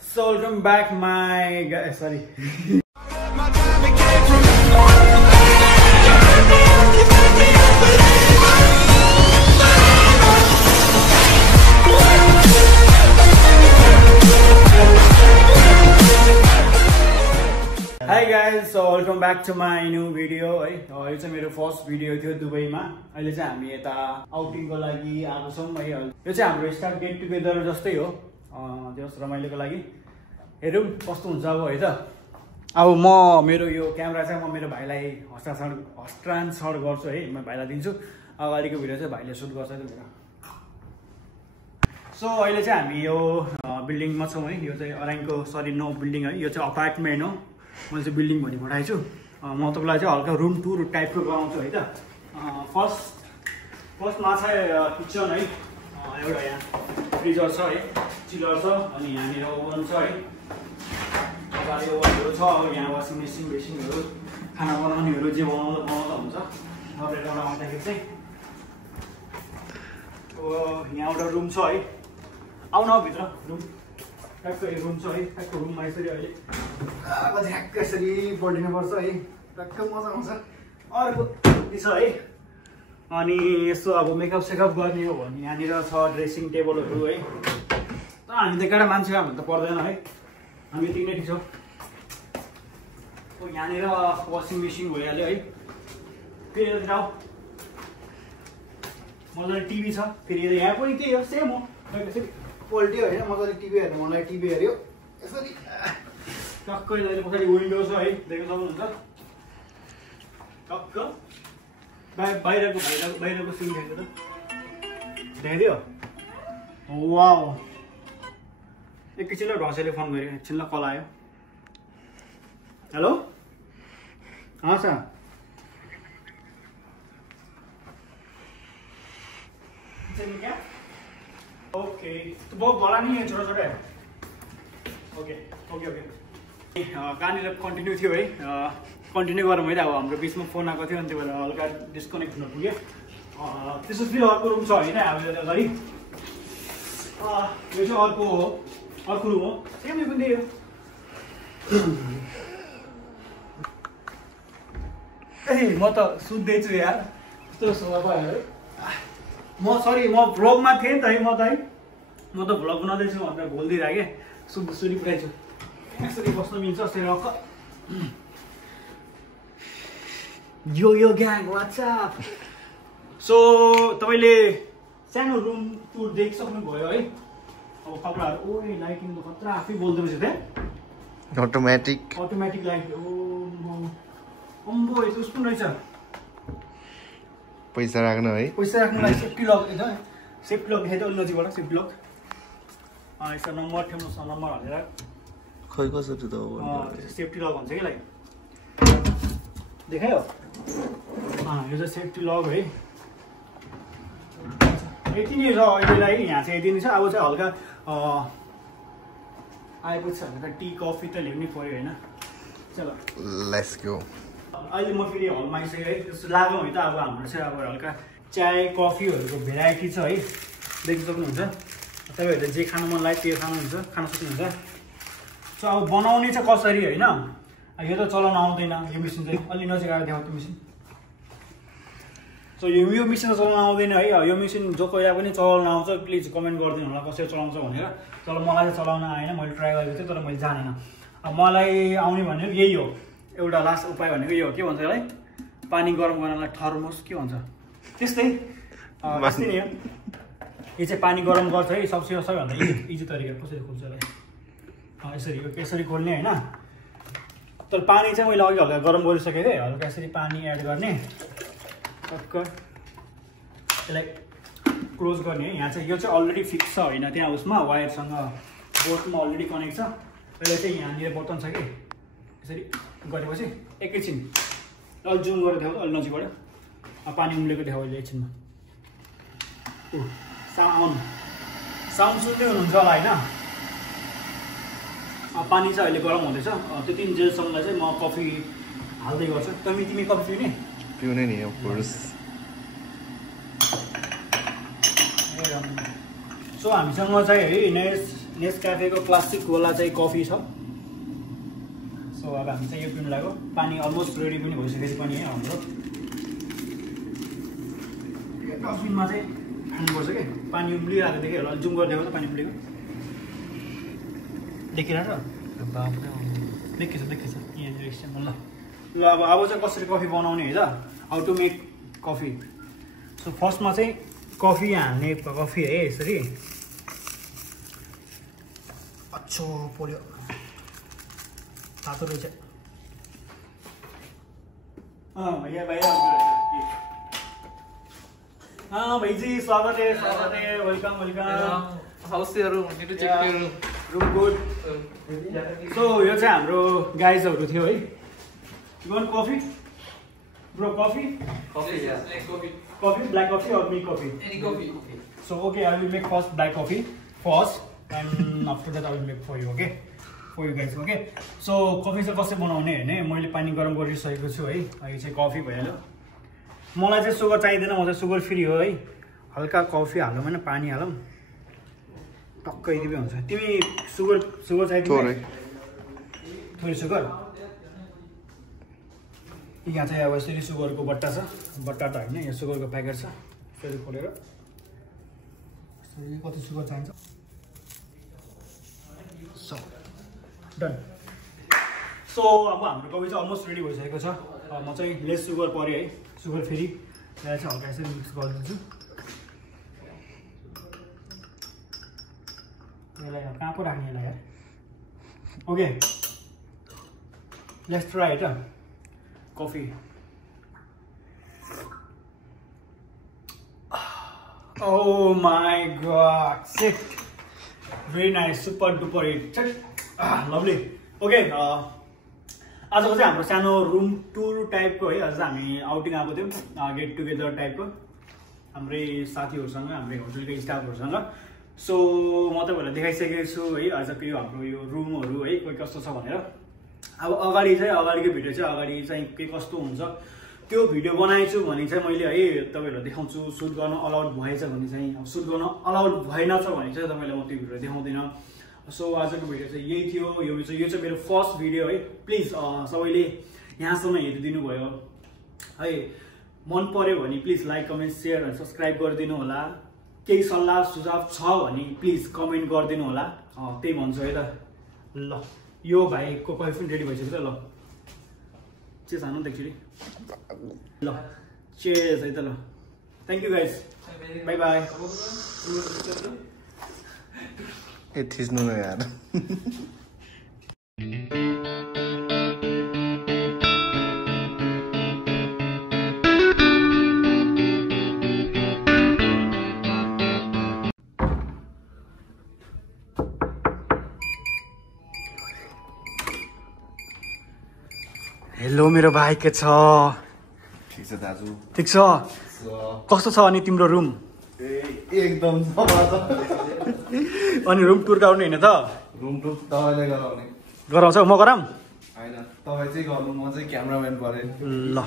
So welcome back my guys, sorry. Hi guys, so welcome back to my new video है। यो चाहिँ मेरो first video थियो दुबईमा। अहिले चाहिँ हामी यता आउटिङको लागि आएको छौँ है। यो चाहिँ हाम्रो स्टार गेट टुगेदर जस्तै हो। जस रमाइलोको लागि हेरौँ कस्तो हुन्छ अब है त। अब म मेरो यो क्यामेरा चाहिँ म मेरो भाइलाई हस्तान्तरण गर्छु है। म भाइलाई दिन्छु। अगाडिको भिडियो चाहिँ भाइले सुट गर्छ मेरो। सो अहिले चाहिँ हामी यो बिल्डिङमा छौँ है। यो चाहिँ अराइङको नो बिल्डिङ है। यो चाहिँ अपार्टमेन्ट हो। मैले चाहिँ बिल्डिङ भनी पठाएको छु। म तपाईँलाई चाहिँ हल्का रुम टुर टाइपको गराउँछु है त। फर्स्टमा चाहिँ किचन है। एउटा यहाँ फ्रिजर छ है, चिलर छ, अनि यहाँनिर ओभन छ है। अगाडि ओभनहरू छ। अब यहाँ वासिङ मेसिन बेसिनहरू खाना बनाउनेहरू जे बनाउँदा हुन्छ। अपरेटरमा आउँदाखेरि चाहिँ यहाँ एउटा रुम छ है। आउन भित्र रुम ट्याक्क रुम छ है। ट्याक्क रुममा यसरी अहिले झ्याक्क यसरी पल्टिनुपर्छ है। ट्याक्क मजा आउँछ। अर्को छ है। अनि यसो अब मेकअप सेकअप गर्ने हो भने यहाँनिर छ ड्रेसिङ टेबलहरू है। तर हामी त केटा मान्छे हामी त पर्दैन है। हामी यति नै ठिक छौँ। यहाँनिर वासिङ मेसिन भइहाल्यो है। फेरि यता आऊ मजाले टिभी छ। फेरि यहाँ पनि त्यही हो, सेम हो। यसरी पल्ट्यो होइन, मजाले टिभी हेर्नु मनलाई टिभी हेऱ्यो यसरी टक्कै। अहिले पछाडि विन्डो छ है, देख्न सक्नुहुन्छ। टक्क बाहिरको सिन देख्नु त देखाइदियो। वाउ, एकैछिनलाई ढसेले फोन गर्यो, एकछिनलाई कल आयो। हेलो, हाँ सर। क्या ओके, तो बहुत बड़ा नहीं है, छोटा छोटा है। Okay okay okay. कहाँनिर कन्टिन्यू थियो है। कन्टिन्यू गरौँ है त। अब हाम्रो बिचमा फोन आएको थियो अनि त्यो भएर हल्का डिस्कनेक्ट हुन पुग्यो। त्यसो फेरि अर्को रुम छ होइन। अब यो अगाडि यो चाहिँ अर्को रुम हो। सेम यो पनि हो। ए म त सुत्दैछु यार, यस्तो सोफा भयो। म भ्लगमा थिएँ नि त है। म त भ्लग बनाउँदैछु भनेर भुलिदिइरहेँ क्या। सुनिपुराइछु। यसरी बस्न मिल्छ सेरक्क। यो ग्याङ वाट्सएप। सो तपाईँले सानो रुम टुर देखिसक्नु भयो है। अब कपडाहरू ओए लाइटिङ त खतरा आफै बोल्दो रहेछ त्यहाँ। Automatic light. अम्बो यस्तो पनि रहेछ। पैसा राख्नु है। पैसा राख्नुलाई सेफ्टी लक होइन। सेफ्टी लक देखाइ त नजिकबाट सेफ्टी लक। यसो नम्बर ठेम्नु छ, नम्बर हालेर खै कसरी त हो सेफ्टी लक भन्छ कि लाइक देखायो। यो चाहिँ सेफ्टी लक है। यति नै छ अहिलेलाई। यहाँ चाहिँ यति नै छ। अब चाहिँ हल्का आएपछि हल्का टी कफी त ल्याउनै पऱ्यो होइन। चलो लेट्स गो। अहिले म फेरि हलमा आइसकेँ है। त्यस्तो लागौँ है त। अब हाम्रो चाहिँ अब हल्का चाय कफीहरूको भेराइटी छ है। देख्न सक्नुहुन्छ। तपाईँहरूले जे खानु मन लाग्यो त्यो खान सक्नुहुन्छ। सो अब बनाउने चाहिँ कसरी होइन। यो त चलाउन आउँदैन यो मेसिन चाहिँ। अलि नजिक आएर देखाउ त्यो मेसिन। सो यो मेसिन चलाउन आउँदैन है। यो मेसिन जो कोही पनि चलाउन आउँछ प्लिज कमेन्ट गरिदिनु होला कसरी चलाउँछ भनेर। तर मलाई चाहिँ चलाउन आएन। मैले ट्राई गरेको थिएँ तर मैले जानेन। अब मलाई आउने भनेको यही हो। एउटा लास्ट उपाय भनेको यो हो। के भन्छ यसलाई? पानी गरम गर्नलाई थर्मोस के भन्छ त्यस्तै नै हो। यो चाहिँ पानी गरम गर्छ है। सबैभन्दा इजी तरिका कसरी खोल्छ यसरी यसरी खोल्ने होइन। तर पानी चाहिँ मैले अघि हल्का गरम गरिसकेँ है। हल्का यसरी पानी एड गर्ने टक्क यसलाई क्लोज गर्ने है। यहाँ चाहिँ यो चाहिँ अलरेडी फिक्स छ होइन। त्यहाँ उसमा वायरसँग बोर्डमा अलरेडी कनेक्ट छ। यसलाई चाहिँ यहाँनिर बटन छ कि यसरी गरेपछि एकैछिन अलि जुम गरेर देखाउँछ। अलि नजिकबाट पानी उम्लेको देखाउ अहिले एकछिनमा। साउन्ड सुन्दै हुनुहुन्छ होला होइन। पानी चाहिँ अहिले गरम हुँदैछ। त्यति जेलसम्मलाई चाहिँ म कफी हाल्दै गर्छु। तिमी कफी पिउने नि अफ कोर्स। सो हामीसँग चाहिँ है नेस्क्याफेको क्लासिक वाला चाहिँ कफी छ। सो अब हामी चाहिँ यो पिउनु लाग्यो। पानी अलमोस्ट रेडी पनि भइसकेपछि पनि हाम्रो कफीमा चाहिँ खानुपर्छ क्या। पानी उम्लिरहेको देखेँ होला, जुम गरिदिएको त पानी उम्लेको देखिरहेको देखेछ यहाँनिर एकछिन ल। अब चाहिँ कसरी कफी बनाउने है त, how to make coffee. So फर्स्टमा चाहिँ कफी हाल्ने कफी है यसरी। अच्छो पोल्यो तातो रहेछ। भैया भाइजी स्वागत है वेलकम रूम गुड। सो यो चाहिँ हाम्रो गाइजहरू थियो है। You want coffee? Bro, coffee? Coffee, yeah. Coffee, black coffee or milk coffee? Any coffee. So, okay, I will make first black coffee first, and after that I will make for you, okay? For you guys, okay? So, coffee चाहिँ कसरी बनाउने हैन, मैले पानी गरम गरिसकेको छु है। यो चाहिँ कफी भइहाल्यो। मलाई चाहिँ सुगर चाहिदैन, म चाहिँ सुगर फ्री हो है। हल्का कफी हालौँ हैन, पानी हालौँ, टक्कै यति हुन्छ। तिमी सुगर चाहिदैन? थोरै सुगर। यहाँ चाहिँ अब यसरी सुगरको बट्टा छ, बट्टा त होइन, यहाँ सुगरको प्याकेट छ। यसरी खोलेर यसरी कति सुगर चाहिन्छ। So done. सो अब हाम्रो कफी चाहिँ अलमोस्ट रेडी भइसकेको छ। म चाहिँ लेस सुगर पऱ्यो है, सुगर फेरि यसलाई चाहिँ हल्का यसरी मिक्स गरिदिन्छु। यसलाई कहाँ पो राख्ने यसलाई यार। Okay let's try it coffee. Oh my god, sick. Very nice, super duper hit. Lovely. Okay, आजको चाहिँ हाम्रो सानो रुम टुर टाइपको है। आज हामी आउटिङ आएको थियौँ, गेट टुगेदर टाइपको हाम्रै साथीहरूसँग, हाम्रै होटलकै स्टाफहरूसँग। सो म तपाईँहरूलाई देखाइसकेको छु है आजको यो हाम्रो यो रुमहरू है कोही कस्तो छ भनेर। अब अगाडिको भिडियो चाहिँ अगाडि चाहिँ के कस्तो हुन्छ त्यो भिडियो बनाएछु भने चाहिँ मैले है तपाईँहरूलाई देखाउँछु। सुट गर्न अलाउड भएछ भने चाहिँ, अब सुट गर्न अलाउड भएन छ भने चाहिँ तपाईँलाई म त्यो भिडियो देखाउँदिनँ। सो आजको भिडियो चाहिँ यही थियो। यो चाहिँ मेरो फर्स्ट भिडियो है। प्लिज सबैले यहाँसम्म हेरिदिनु भयो है। मन पर्यो भने प्लिज लाइक कमेन्ट सेयर र सब्सक्राइब गरिदिनु होला। केही सल्लाह सुझाव छ भने प्लिज कमेन्ट गरिदिनु होला। त्यही भन्छु है त। ल यो भाइको कफी पनि रेडी भइसक्यो त। ल चेस हानु त एक्चुली। ल चेस है त। ल thank you guys, bye bye. ए थिच्नु न यार। हेलो मेरो भाइ, के छ? ठिक छ दाजु। ठिक छ? कस्तो छ अनि तिम्रो रुम? एकदम अनि रुम टुर गराउने होइन त? रुम टुर तपाईँले गराउने। गराउँछ? म गराऊँ? होइन तपाईँ चाहिँ गर्नु, म चाहिँ क्यामेराम्यान परेँ। ल